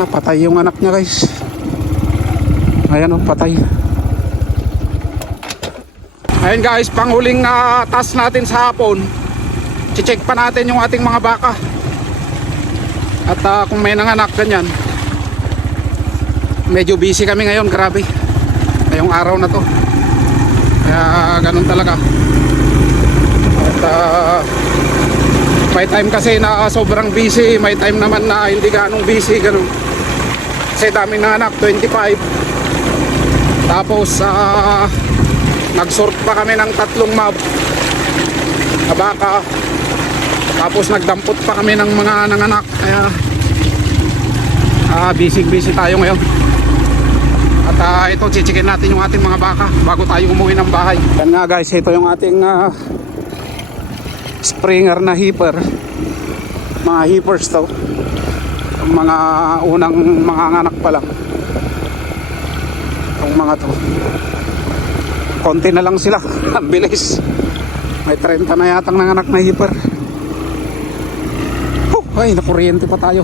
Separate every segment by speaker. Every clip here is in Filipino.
Speaker 1: Ah, patay yung anak niya guys. Ayan oh, patay. Ayun guys, panghuling uh, task natin sa hapon. Check pa natin yung ating mga baka. At ah, kung may nanganak ganyan. Medyo busy kami ngayon, grabe. Ngayong araw na to. Kaya ganun talaga. At ah, may time kasi na sobrang busy, may time naman na hindi ganong busy, ganun. Kasi dami na anak, 25. Tapos ah, nag-sort pa kami ng tatlong map. Kabaka. Tapos nagdampot pa kami ng mga nanganak. Kaya ah, busy busy tayo ngayon. At ah, ito, chichikin natin yung ating mga baka bago tayo umuwi ng bahay. Yan nga guys, ito yung ating ah, Springer na heaper. Mga heapers to. Mga unang mga anak pa lang. Itong mga to. Konti na lang sila. Ang bilis. May 30 na yatang nanganak na heaper. Oh, ay, nakuryente pa tayo.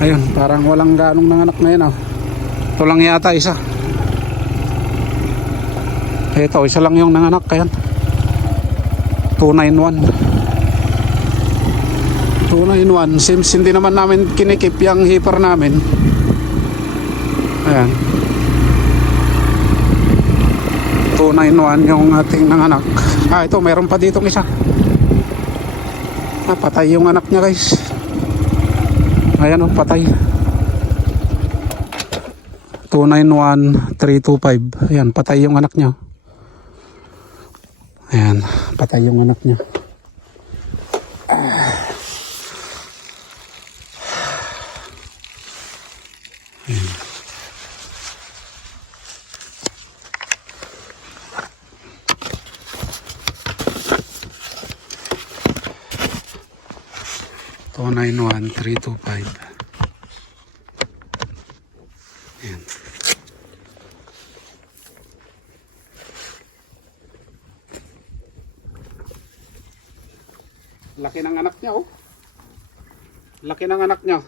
Speaker 1: Ayun, parang walang ganong nanganak na yun ah. Ito lang yata isa. Ito, isa lang yung nanganak. Kaya 291 291 since hindi naman namin kinikip yung heaper namin. Ayan. 291 yung ating nanganak ah ito meron pa dito isa. Ah patay yung anak niya guys. Ayan o patay. 291 325 ayan patay yung anak niya Ayan, patay yung anak niya. Ayan. Two five. Laki ng anak niya, oh. Laki ng anak niya.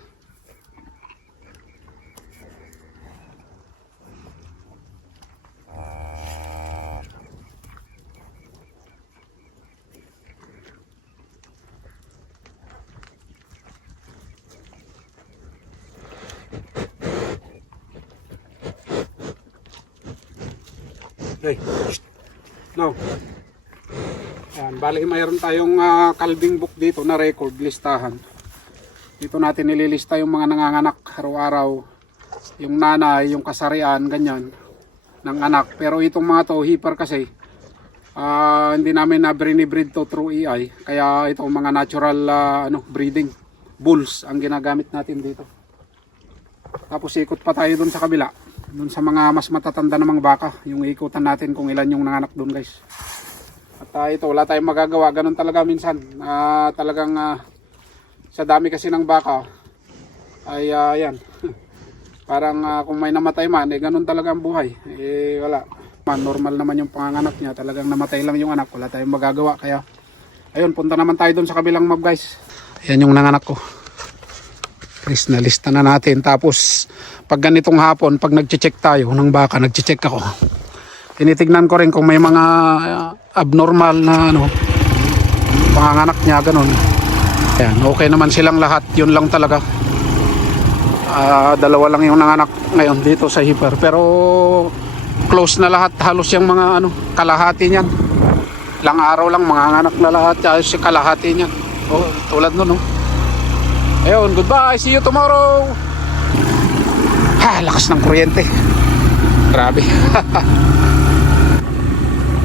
Speaker 1: Hey, no. Ayan, bali mayroon tayong ah, kalbing book dito na record listahan. Dito natin nililista yung mga nanganganak araw-araw. Yung nanay, yung kasarian, ganyan ng anak. Pero itong mga to, hipper kasi, ah, hindi namin na breed to through AI. Kaya itong mga natural ah, ano, breeding bulls ang ginagamit natin dito. Tapos ikot pa tayo dun sa kabila. Dun sa mga mas matatanda namang baka. Yung ikutan natin kung ilan yung nanganak dun guys. At ah, ito, wala tayong magagawa. Ganun talaga minsan. Ah, talagang ah, sa dami kasi ng baka, ay ah, yan. Parang ah, kung may namatay man, eh ganun talaga ang buhay. Eh wala. Man, normal naman yung panganganak niya. Talagang namatay lang yung anak. Wala tayong magagawa. Kaya, ayun, punta naman tayo dun sa kabilang map guys. Yan yung nanganak ko. Please, nalista na natin. Tapos, pag ganitong hapon, pag nag-check tayo ng baka, nag-check ako tinitignan ko rin kung may mga uh, abnormal na ano panganganak niya ganun. Ayan, okay naman silang lahat. Yun lang talaga. Ah, dalawa lang yung nanganak ngayon dito sa Hipper pero close na lahat. Halos yung mga ano kalahati niyan. Lang araw lang mga anak na lahat. Halos yung kalahati niyan. Oh, tulad nun oh. ayun goodbye. See you tomorrow. Ha lakas ng kuryente grabe.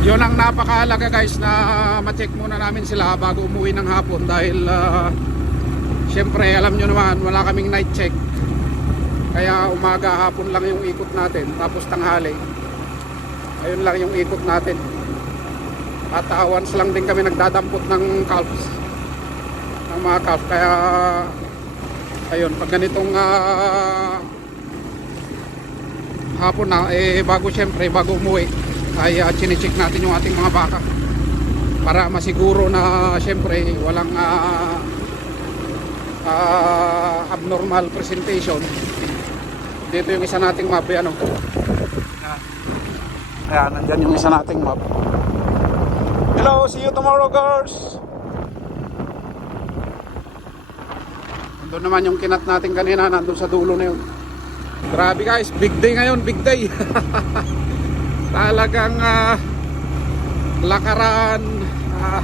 Speaker 1: Yun ang napakahalaga guys na ma-check muna namin sila bago umuwi ng hapon dahil uh, syempre alam nyo naman wala kaming night check. Kaya umaga hapon lang yung ikot natin tapos tanghali ayun lang yung ikot natin. At uh, once lang din kami nagdadampot ng calves ng mga calves. Kaya ayun pag ganitong uh, hapon na eh bago syempre bago umuwi ay uh, chinecheck natin yung ating mga baka para masiguro na syempre walang uh, uh, abnormal presentation. Dito yung isa nating map, yan o. Ayan, nandyan yung isa nating map. Hello, see you tomorrow, girls! Nandun naman yung kinat natin kanina, nandun sa dulo na yun. Grabe guys, big day ngayon, big day. Talagang ah, lakaran. ah.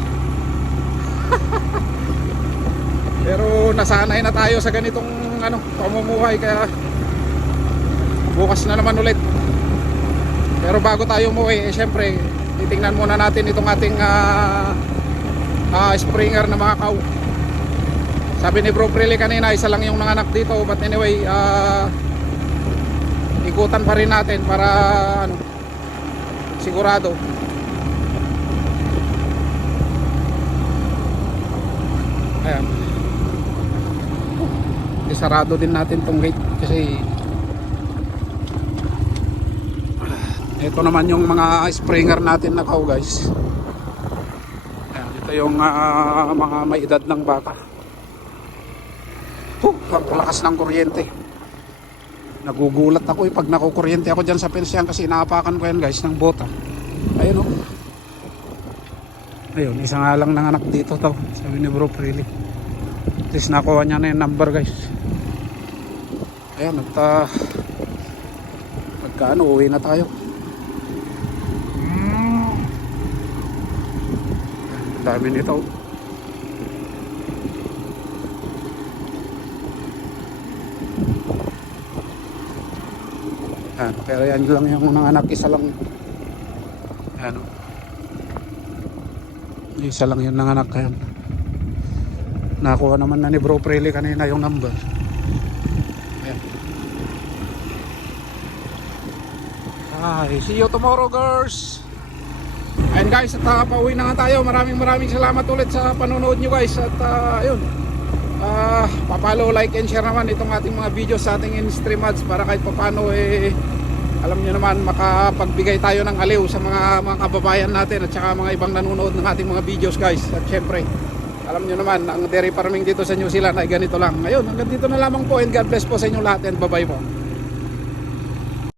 Speaker 1: Pero nasanay na tayo sa ganitong ano, pamumuhay kaya bukas na naman ulit. Pero bago tayo umuwi, eh, syempre, titingnan muna natin itong ating ah, ah, springer na mga cow. Sabi ni Bro Prilly kanina, isa lang yung nanganak dito. But anyway, ah, ikutan pa rin natin para ano, sigurado. Ayan. Isarado din natin tong gate kasi ito naman yung mga springer natin na cow guys. Ayan, ito yung ah, mga may edad ng baka. Huh, ang lakas ng kuryente. Nagugulat ako eh pag nakukuryente ako dyan sa pensyan kasi inaapakan ko yan guys ng bota. Ayun oh. Ayun, isa nga lang nanganak dito to. Sabi ni Bro Freely. At least nakuha niya na yung number guys. Ayan, at uh, pagka ano, uwi na tayo. Ang dami nito. Yan, pero yan lang yung unang anak, isa lang. Yan. oh. Isa lang yun ng anak yan. Nakuha naman na ni Bro Preli kanina yung number. Ayan. Ay, see you tomorrow girls! Ayan guys, at uh, pauwi na nga tayo. Maraming maraming salamat ulit sa panonood nyo guys. At uh, ayun, Ah, papalo, like and share naman itong ating mga videos sa ating in-stream ads para kahit papano eh alam niyo naman makapagbigay tayo ng aliw sa mga mga kababayan natin at saka mga ibang nanonood ng ating mga videos guys. At syempre, alam niyo naman ang dairy farming dito sa New Zealand ay ganito lang. Ngayon, hanggang dito na lamang po and God bless po sa inyo lahat and bye-bye po.